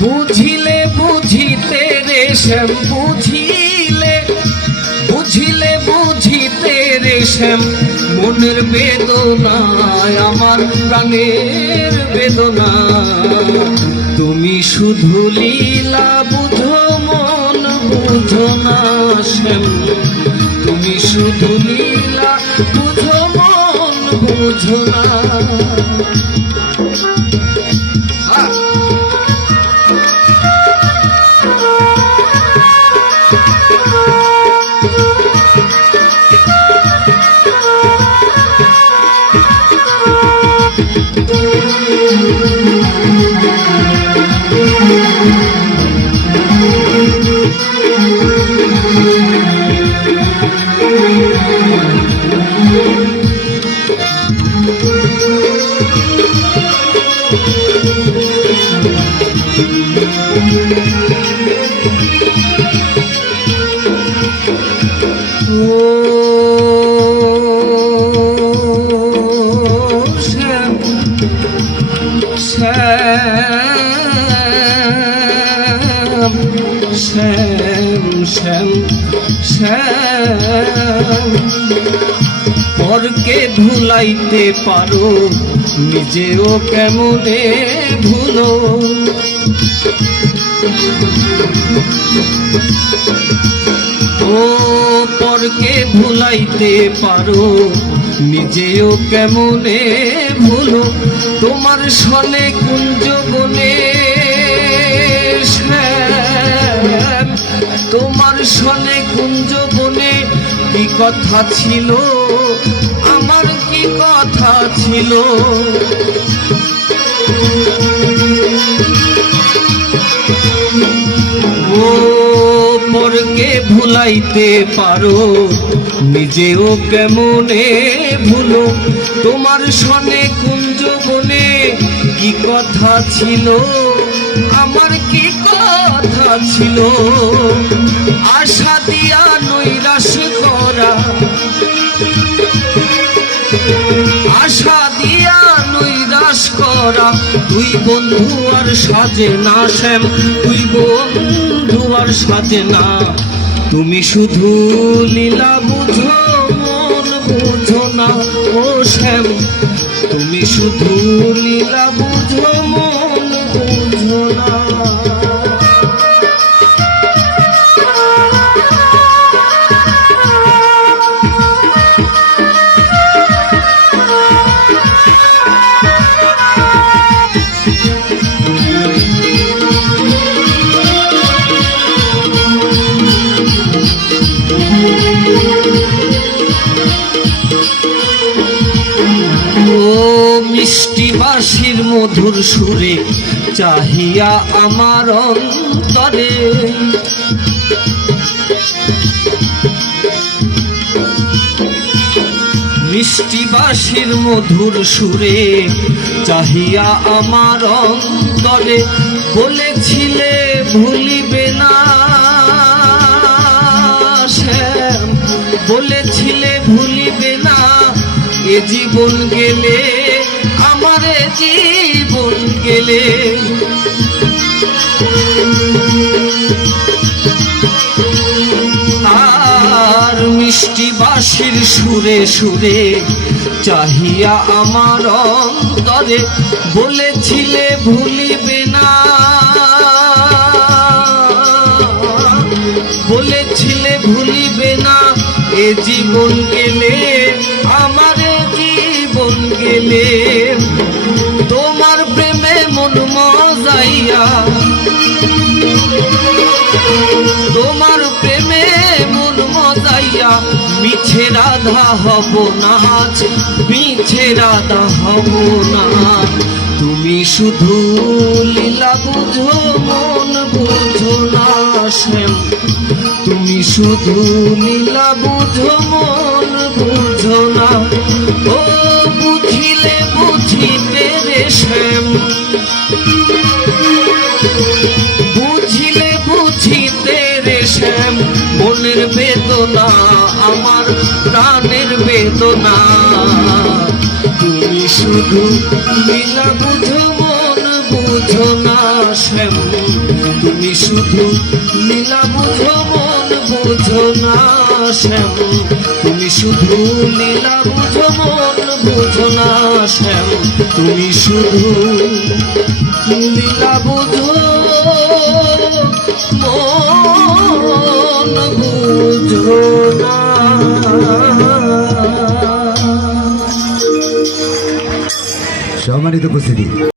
বুঝিলে বুঝিতে রে শ্যাম শ্যাম, মনের বেদনায়, আমার প্রাণের বেদনা তুমি শুধু লীলা বুঝো মন, বুঝো না শ্যাম। তুমি শুধু লীলা বুঝো মন, বুঝো না। শ্যাম শ্যাম শ্যাম পরকে ভুলাইতে পারো, নিজেও কেমনে ভুলো? ও পরকে ভুলাইতে পারো, নিজেও কেমনে ভুলো? তোমার সনে কুঞ্জ বনে তোমার সনে কুঞ্জ কথা ছিল? আমার কি কথা ছিল? ও পরকে ভুলাইতে পারো, নিজেও কেমনে ভুলো? তোমার সনে কুঞ্জ বনে কি কথা ছিল? আমার কি কথা ছিল? আশা দিয়া নৈরাশ করা। তুই বন্ধু আর সাজে না শ্যাম তুই বন্ধু আর সাজে না। তুমি শুধু লীলা বুঝো, মন বুঝো না, ও শ্যাম। তুমি শুধু লীলা বুঝো, মন মিষ্টি বাসির মধুর সুরে চাহিয়া আমার অন্তরে। মিষ্টি বাসির মধুর সুরে চাহিয়া আমার অন্তরে বলেছিলে ভুলিবে না বলেছিলে ভুলিবে না, এ জীবন গেলে গেলে আর মিষ্টি বাঁশির সুরে সুরে চাহিয়া আমার অন্তরে বলেছিলে ভুলিবে না। বলেছিলে ভুলিবে না, এ জীবন গেলে, আমার জীবন গেলে। তোমার মন মজাইয়া তোমার প্রেমে মন মজাইয়া, মিছে রাধা হব না আজ মিছে রাধা হব না। তুমি শুধু লীলা বুঝো, মন বুঝো না, শ্যাম। তুমি শুধু লীলা বুঝো, মন বুঝো না। ও বুঝিলে বুঝিতে রে, শ্যাম। মনের বেদনা, আমার প্রাণের বেদনা। তুমি শুধু লীলা বুঝো, মন বুঝো না শ্যাম। তুমি শুধু লীলা বুঝো, মন বুঝো না শ্যাম। তুমি শুধু লীলা বুঝো, মন বুঝো না শ্যাম। তুমি শুধু লীলা বুঝো মন বুঝো না। সম্মানিত উপস্থিতি।